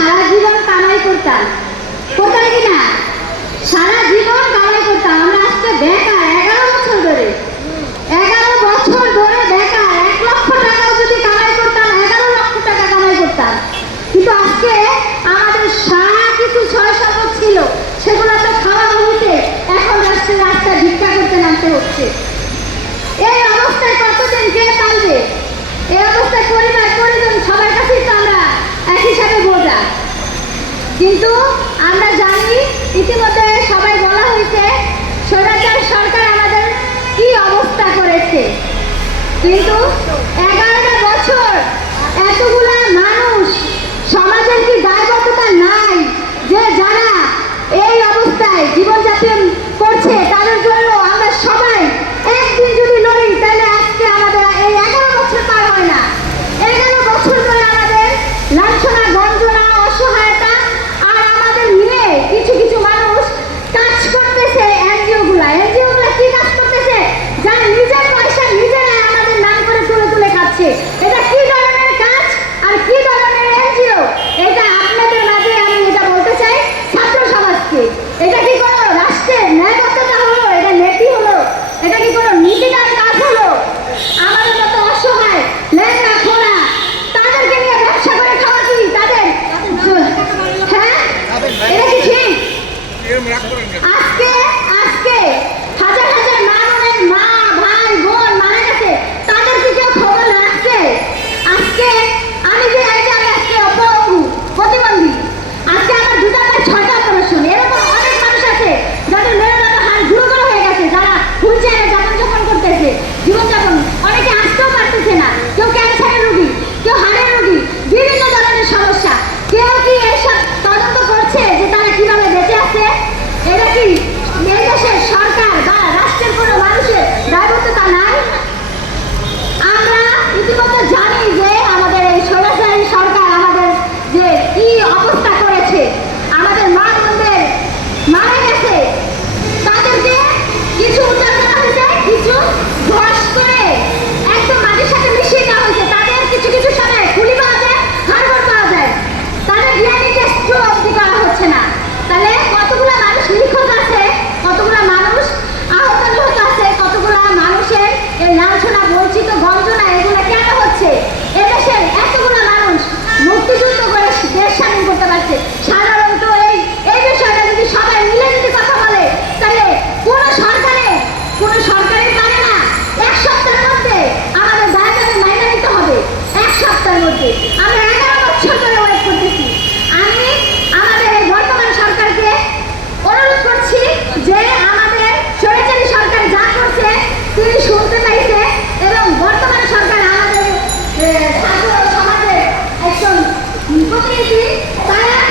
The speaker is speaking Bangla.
সারা জীবন কামাই করতাম। করতাম কিনা সারা জীবন 京东 এই লাঞ্ছনা বঞ্চিত বঞ্চনা Bye.